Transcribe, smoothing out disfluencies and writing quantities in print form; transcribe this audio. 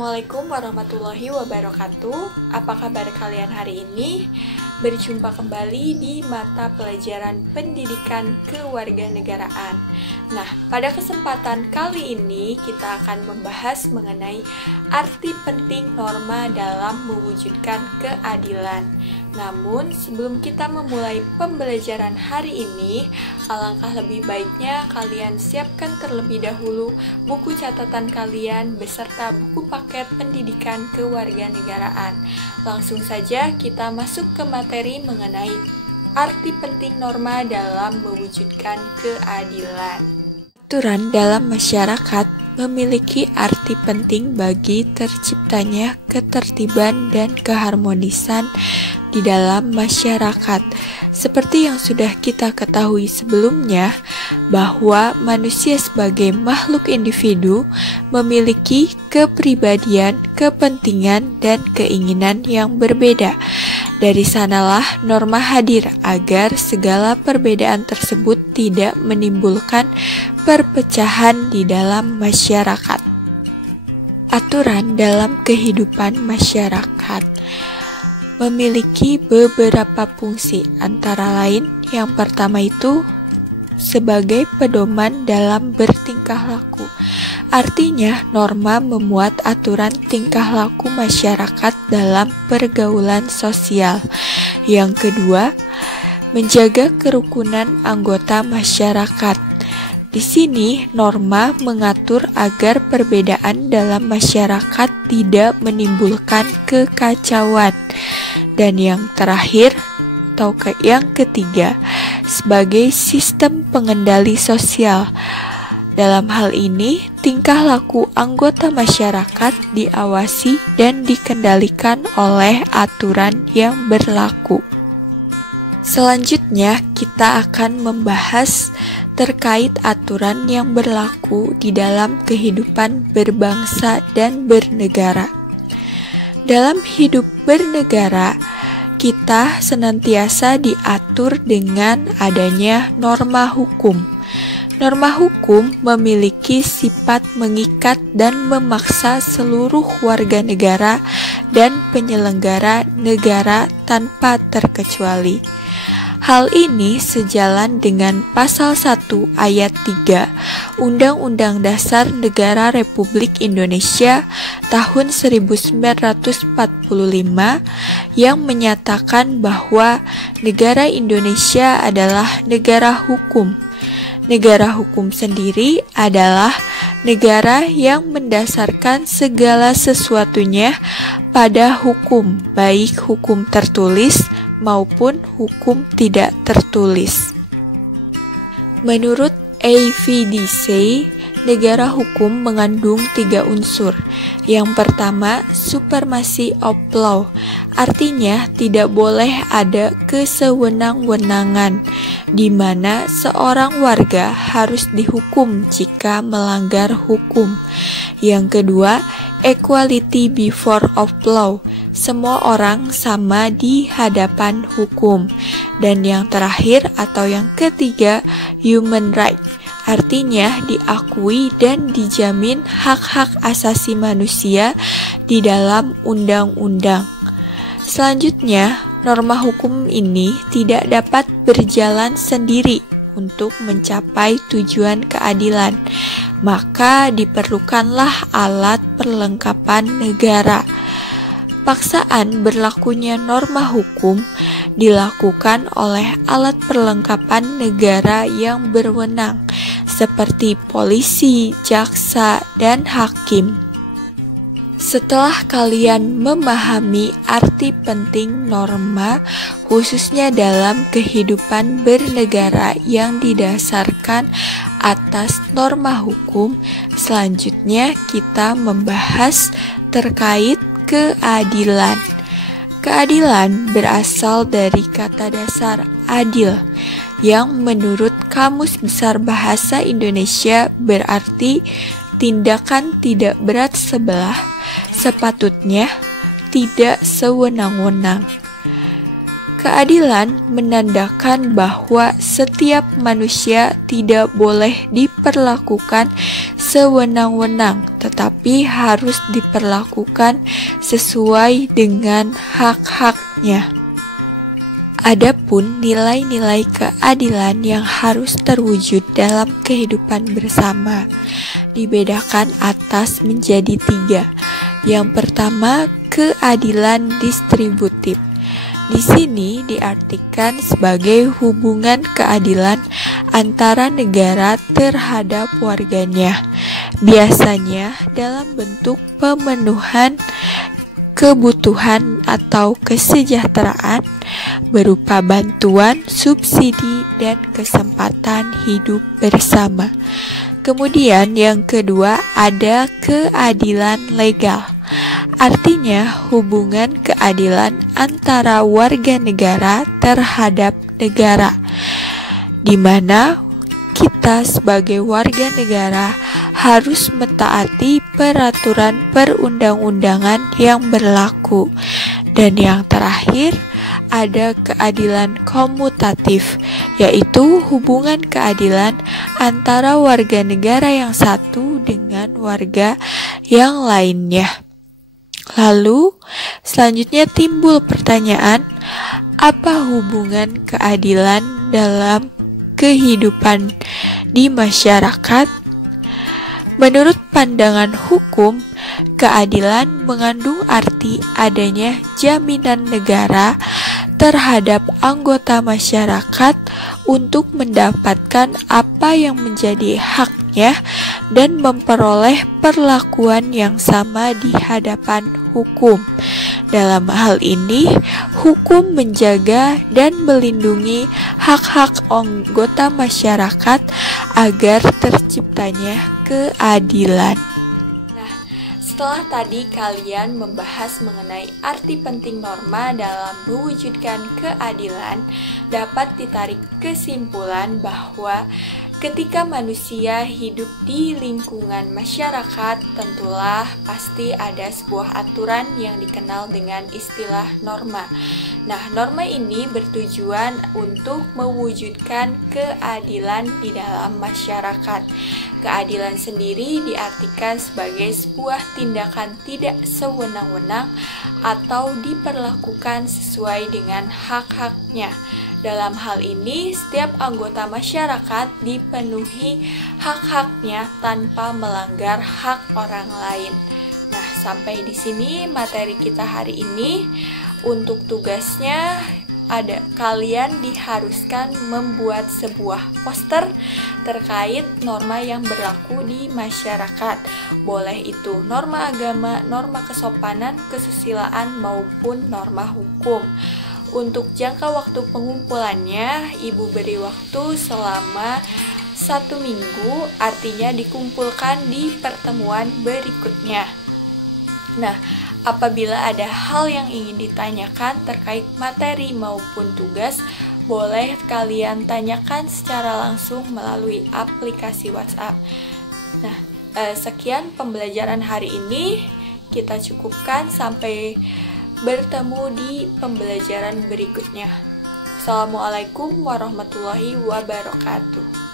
Assalamualaikum warahmatullahi wabarakatuh. Apa kabar kalian hari ini? Berjumpa kembali di mata pelajaran pendidikan kewarganegaraan. Nah, pada kesempatan kali ini kita akan membahas mengenai arti penting norma dalam mewujudkan keadilan. Namun, sebelum kita memulai pembelajaran hari ini, alangkah lebih baiknya kalian siapkan terlebih dahulu buku catatan kalian beserta buku paket pendidikan kewarganegaraan. Langsung saja kita masuk ke materi mengenai arti penting norma dalam mewujudkan keadilan. Aturan dalam masyarakat memiliki arti penting bagi terciptanya ketertiban dan keharmonisan di dalam masyarakat. Seperti yang sudah kita ketahui sebelumnya, bahwa manusia sebagai makhluk individu memiliki kepribadian, kepentingan, dan keinginan yang berbeda. Dari sanalah norma hadir agar segala perbedaan tersebut tidak menimbulkan perpecahan di dalam masyarakat. Aturan dalam kehidupan masyarakat memiliki beberapa fungsi, antara lain yang pertama itu sebagai pedoman dalam bertingkah laku. Artinya, norma memuat aturan tingkah laku masyarakat dalam pergaulan sosial. Yang kedua, menjaga kerukunan anggota masyarakat. Di sini, norma mengatur agar perbedaan dalam masyarakat tidak menimbulkan kekacauan. Dan yang terakhir, atau yang ketiga, sebagai sistem pengendali sosial. Dalam hal ini, tingkah laku anggota masyarakat diawasi dan dikendalikan oleh aturan yang berlaku. Selanjutnya, kita akan membahas terkait aturan yang berlaku di dalam kehidupan berbangsa dan bernegara. Dalam hidup bernegara, kita senantiasa diatur dengan adanya norma hukum. Norma hukum memiliki sifat mengikat dan memaksa seluruh warga negara dan penyelenggara negara tanpa terkecuali. Hal ini sejalan dengan pasal 1 ayat 3 Undang-Undang Dasar Negara Republik Indonesia tahun 1945 yang menyatakan bahwa negara Indonesia adalah negara hukum. Negara hukum sendiri adalah negara yang mendasarkan segala sesuatunya pada hukum, baik hukum tertulis maupun hukum tidak tertulis. Menurut AVDC, negara hukum mengandung 3 unsur. Yang pertama, supremacy of law. Artinya, tidak boleh ada kesewenang-wenangan, di mana seorang warga harus dihukum jika melanggar hukum. Yang kedua, equality before of law. Semua orang sama di hadapan hukum. Dan yang terakhir atau yang ketiga, human right. Artinya diakui dan dijamin hak-hak asasi manusia di dalam undang-undang. Selanjutnya, norma hukum ini tidak dapat berjalan sendiri untuk mencapai tujuan keadilan, maka diperlukanlah alat perlengkapan negara. Paksaan berlakunya norma hukum dilakukan oleh alat perlengkapan negara yang berwenang, seperti polisi, jaksa, dan hakim. Setelah kalian memahami arti penting norma, khususnya dalam kehidupan bernegara yang didasarkan atas norma hukum, selanjutnya kita membahas terkait keadilan. Keadilan berasal dari kata dasar adil, yang menurut Kamus Besar Bahasa Indonesia berarti tindakan tidak berat sebelah, sepatutnya tidak sewenang-wenang. Keadilan menandakan bahwa setiap manusia tidak boleh diperlakukan sewenang-wenang, tetapi harus diperlakukan sesuai dengan hak-haknya. Adapun nilai-nilai keadilan yang harus terwujud dalam kehidupan bersama dibedakan atas menjadi 3. Yang pertama, keadilan distributif. Di sini diartikan sebagai hubungan keadilan antara negara terhadap warganya, biasanya dalam bentuk pemenuhan kebutuhan atau kesejahteraan berupa bantuan, subsidi, dan kesempatan hidup bersama. Kemudian yang kedua ada keadilan legal. Artinya hubungan keadilan antara warga negara terhadap negara, di mana kita sebagai warga negara harus mentaati peraturan perundang-undangan yang berlaku. Dan yang terakhir, ada keadilan komutatif, yaitu hubungan keadilan antara warga negara yang satu dengan warga yang lainnya. Lalu, selanjutnya timbul pertanyaan, apa hubungan keadilan dalam kehidupan di masyarakat? Menurut pandangan hukum, keadilan mengandung arti adanya jaminan negara terhadap anggota masyarakat untuk mendapatkan apa yang menjadi haknya dan memperoleh perlakuan yang sama di hadapan hukum. Dalam hal ini, hukum menjaga dan melindungi hak-hak anggota masyarakat agar terciptanya keadilan. Nah, setelah tadi kalian membahas mengenai arti penting norma dalam mewujudkan keadilan, dapat ditarik kesimpulan bahwa ketika manusia hidup di lingkungan masyarakat, tentulah pasti ada sebuah aturan yang dikenal dengan istilah norma. Nah, norma ini bertujuan untuk mewujudkan keadilan di dalam masyarakat. Keadilan sendiri diartikan sebagai sebuah tindakan tidak sewenang-wenang atau diperlakukan sesuai dengan hak-haknya. Dalam hal ini, setiap anggota masyarakat dipenuhi hak-haknya tanpa melanggar hak orang lain. Nah, sampai di sini materi kita hari ini. Untuk tugasnya, kalian diharuskan membuat sebuah poster terkait norma yang berlaku di masyarakat. Boleh itu norma agama, norma kesopanan, kesusilaan, maupun norma hukum. Untuk jangka waktu pengumpulannya, Ibu beri waktu selama 1 minggu, artinya dikumpulkan di pertemuan berikutnya. Nah, apabila ada hal yang ingin ditanyakan terkait materi maupun tugas, boleh kalian tanyakan secara langsung melalui aplikasi WhatsApp. Nah, sekian pembelajaran hari ini. Kita cukupkan sampai bertemu di pembelajaran berikutnya. Assalamualaikum warahmatullahi wabarakatuh.